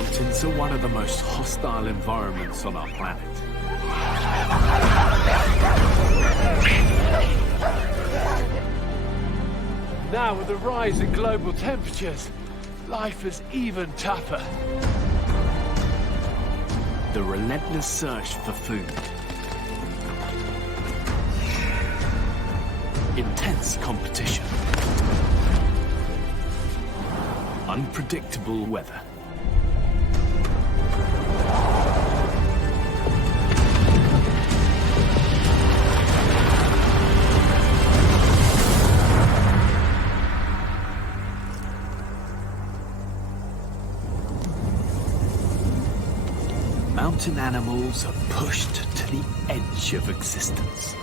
Mountains are one of the most hostile environments on our planet. Now, with the rise in global temperatures, life is even tougher. The relentless search for food. Intense competition. Unpredictable weather. Mountain animals are pushed to the edge of existence.